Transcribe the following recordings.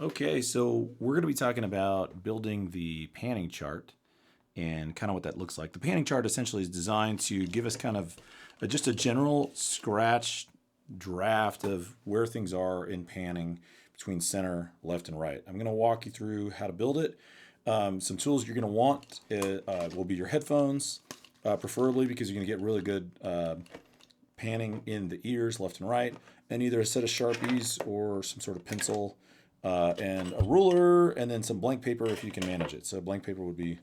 Okay, so we're going to be talking about building the panning chart and kind of what that looks like. The panning chart essentially is designed to give us kind of just a general scratch draft of where things are in panning between center, left, and right. I'm going to walk you through how to build it. Some tools you're going to want will be your headphones, preferably because you're going to get really good panning in the ears, left and right, and either a set of Sharpies or some sort of pencil and a ruler, and then some blank paper if you can manage it. So blank paper would be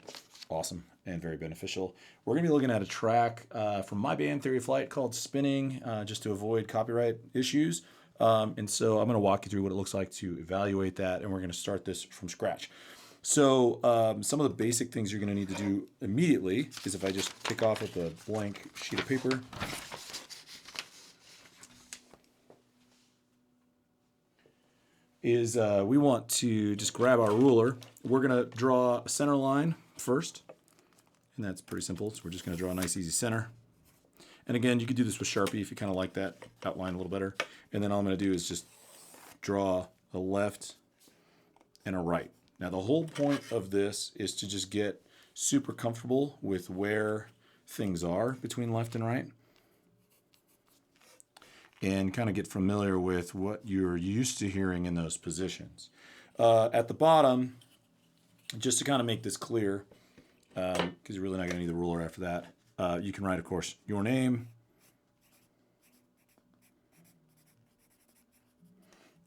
awesome and very beneficial. We're going to be looking at a track from my band Theory of Flight called Spinning, just to avoid copyright issues. And so I'm going to walk you through what it looks like to evaluate that, and we're going to start this from scratch. So some of the basic things you're going to need to do immediately is if I just kick off with a blank sheet of paper. Is we want to just grab our ruler. We're going to draw a center line first, and that's pretty simple. So we're just going to draw a nice, easy center. And again, you could do this with Sharpie if you kind of like that outline a little better. And then all I'm going to do is just draw a left and a right. Now, the whole point of this is to just get super comfortable with where things are between left and right, and kind of get familiar with what you're used to hearing in those positions. At the bottom, just to kind of make this clear, because you're really not going to need the ruler after that, you can write, of course, your name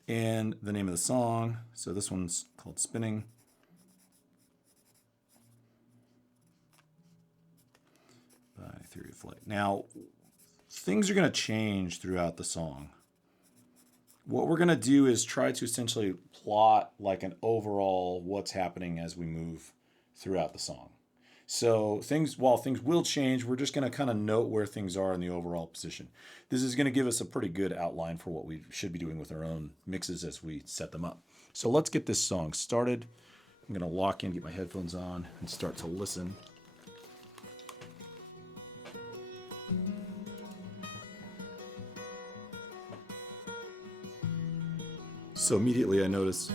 and the name of the song. So this one's called Spinning. By Theory of Flight. Now, things are going to change throughout the song. What we're going to do is try to essentially plot like an overall what's happening as we move throughout the song. So while things will change, we're just going to kind of note where things are in the overall position. This is going to give us a pretty good outline for what we should be doing with our own mixes as we set them up. So let's get this song started. I'm going to lock in, get my headphones on, and start to listen. So immediately I notice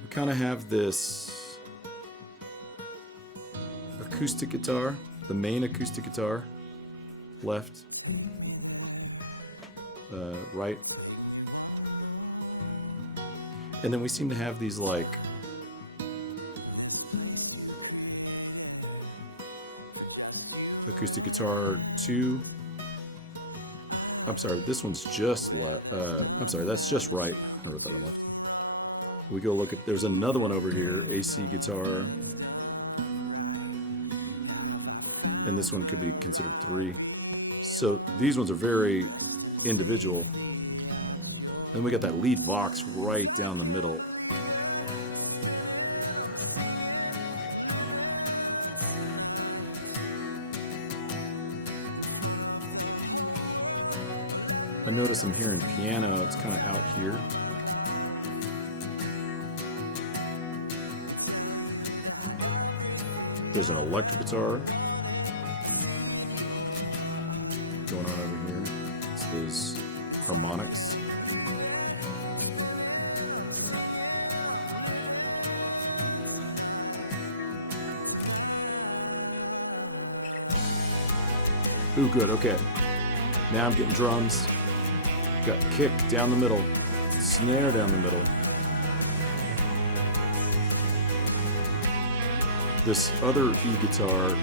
we kind of have this acoustic guitar, the main acoustic guitar, left, right. And then we seem to have these like acoustic guitar 2. I'm sorry, this one's just left. I'm sorry, that's just right. I wrote that on left. We go look at, there's another one over here, AC guitar. And this one could be considered 3. So these ones are very individual. Then we got that lead Vox right down the middle. I notice I'm hearing piano, it's kind of out here. There's an electric guitar going on over here. It's those harmonics. Ooh, good, okay. Now I'm getting drums. Got kick down the middle, snare down the middle. This other E guitar,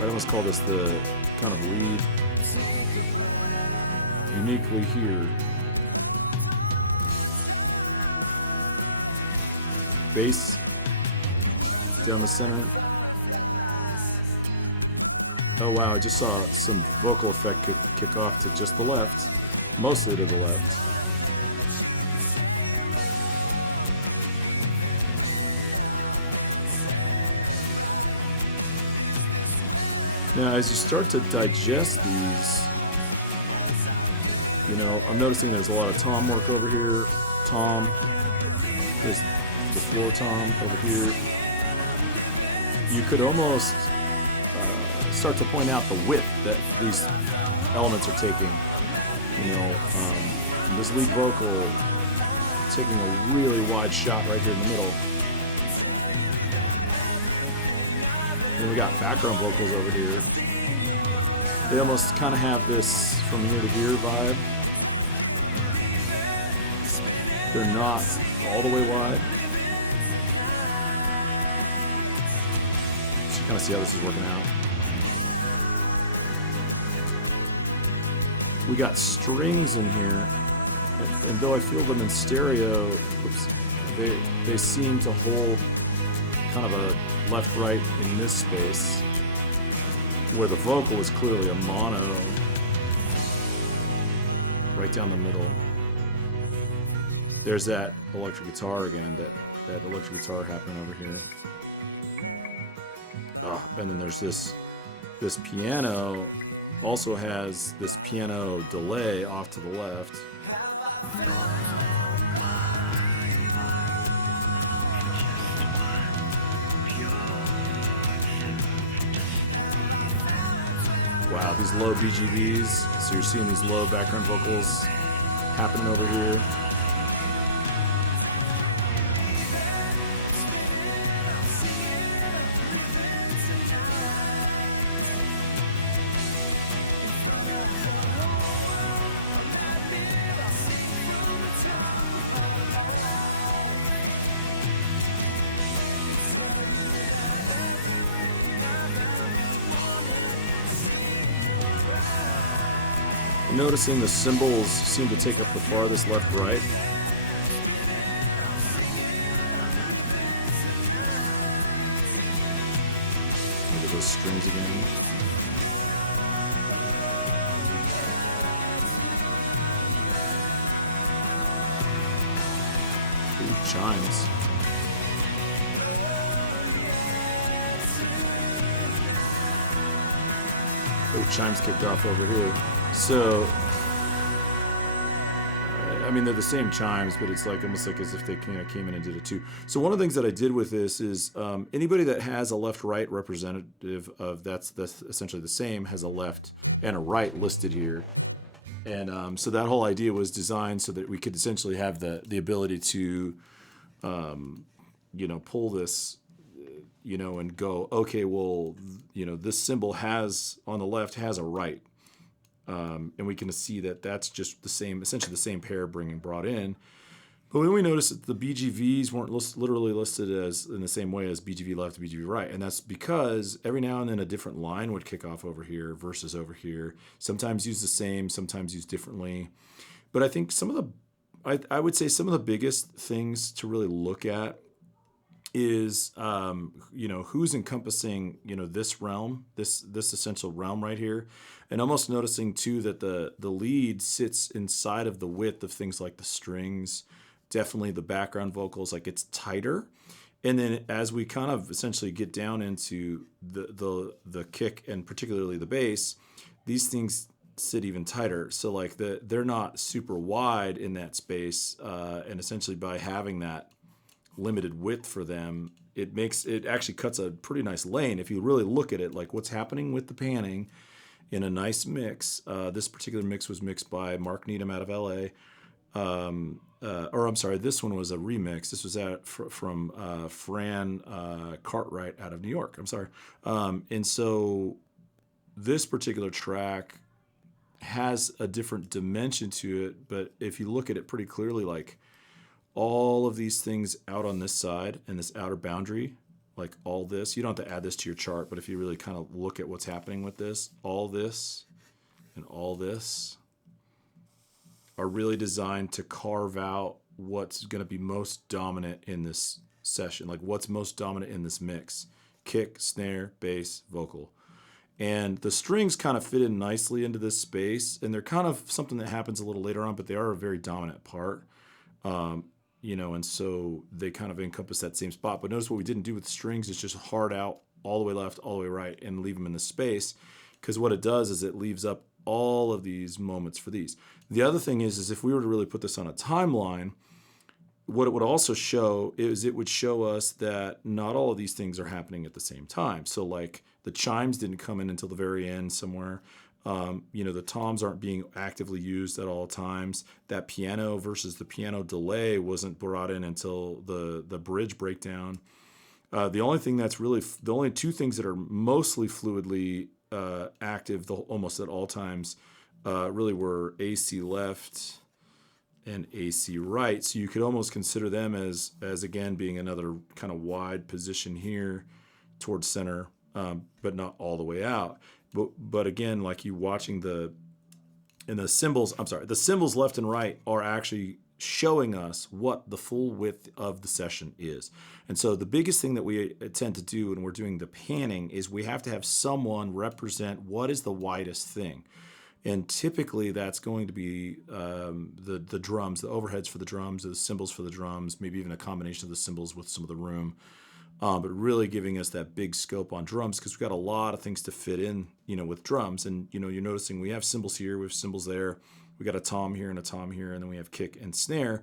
I'd almost call this the kind of lead, uniquely here. Bass down the center. Oh wow, I just saw some vocal effect kick off to just the left, mostly to the left. Now as you start to digest these, I'm noticing there's a lot of tom work over here. Tom, there's the floor tom over here. You could almost start to point out the width that these elements are taking. And this lead vocal taking a really wide shot right here in the middle. And then we got background vocals over here. They almost kind of have this from here to here vibe. They're not all the way wide. So you kind of see how this is working out. We got strings in here, and though I feel them in stereo, they seem to hold kind of a left-right in this space, where the vocal is clearly a mono right down the middle. There's that electric guitar again, that electric guitar happening over here. Oh, and then there's this piano, also has this piano delay off to the left. Wow, these low BGVs. So you're seeing these low background vocals happening over here. I'm noticing the cymbals seem to take up the farthest left-right. Look at those strings again. Ooh, chimes. Oh, chimes kicked off over here. So, I mean, they're the same chimes, but it's like almost like as if they kind of came in and did it too. So one of the things that I did with this is anybody that has a left-right representative of that's essentially the same has a left and a right listed here. And so that whole idea was designed so that we could essentially have the ability to, pull this, and go, okay, well, this symbol has on the left has a right. And we can see that that's just the same, essentially the same pair brought in. But then we noticed that the BGVs weren't literally listed as in the same way as BGV left, BGV right. And that's because every now and then a different line would kick off over here versus over here. Sometimes used the same, sometimes used differently. But I think I would say some of the biggest things to really look at is, who's encompassing, this realm, this essential realm right here. And almost noticing too that the lead sits inside of the width of things like the strings, definitely the background vocals, like it's tighter. And then as we kind of essentially get down into the kick and particularly the bass, these things sit even tighter. So like they're not super wide in that space. And essentially by having that limited width for them, it actually cuts a pretty nice lane. If you really look at it, like what's happening with the panning in a nice mix. This particular mix was mixed by Mark Needham out of LA. This one was a remix. This was from Fran Cartwright out of New York. I'm sorry. And so this particular track has a different dimension to it, but if you look at it pretty clearly, like all of these things out on this side and this outer boundary, like all this, you don't have to add this to your chart, but if you really kind of look at what's happening with this, all this and all this are really designed to carve out what's going to be most dominant in this session, like what's most dominant in this mix: kick, snare, bass, vocal. And the strings kind of fit in nicely into this space, and they're kind of something that happens a little later on, but they are a very dominant part. And so they kind of encompass that same spot. But notice what we didn't do with the strings is just hard out all the way left, all the way right, and leave them in the space. Because what it does is it leaves up all of these moments for these. The other thing is if we were to really put this on a timeline, what it would also show is it would show us that not all of these things are happening at the same time. So like the chimes didn't come in until the very end somewhere. The toms aren't being actively used at all times. That piano versus the piano delay wasn't brought in until the bridge breakdown. The only thing that's really the only two things that are mostly fluidly active almost at all times really were AC left and AC right. So you could almost consider them as again being another kind of wide position here towards center, but not all the way out. But again, like you watching the symbols left and right are actually showing us what the full width of the session is. And so the biggest thing that we tend to do when we're doing the panning is we have to have someone represent what is the widest thing. And typically that's going to be the drums, the overheads for the drums, the cymbals for the drums, maybe even a combination of the cymbals with some of the room. But really giving us that big scope on drums because we've got a lot of things to fit in, with drums. And, you're noticing we have cymbals here, we have cymbals there. We got a tom here and a tom here, and then we have kick and snare.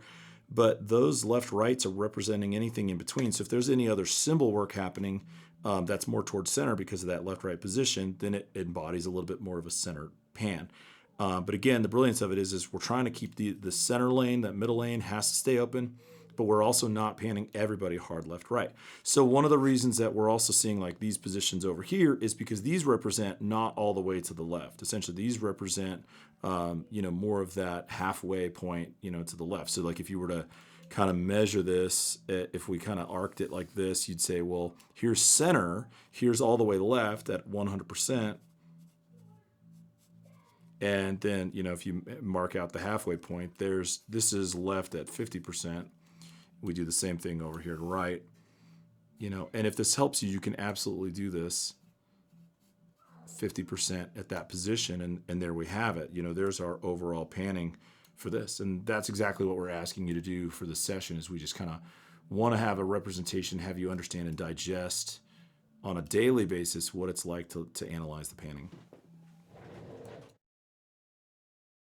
But those left rights are representing anything in between. So if there's any other cymbal work happening that's more towards center because of that left right position, then it embodies a little bit more of a center pan. But again, the brilliance of it is we're trying to keep the center lane, that middle lane has to stay open, but we're also not panning everybody hard left right. So one of the reasons that we're also seeing like these positions over here is because these represent not all the way to the left. Essentially, these represent more of that halfway point, to the left. So like if you were to kind of measure this, if we kind of arced it like this, you'd say, well, here's center, here's all the way left at 100%. And then, if you mark out the halfway point, this is left at 50%. We do the same thing over here to right, and if this helps you, you can absolutely do this 50% at that position. And there we have it. There's our overall panning for this. And that's exactly what we're asking you to do for the session is we just kind of want to have a representation, have you understand and digest on a daily basis what it's like to analyze the panning.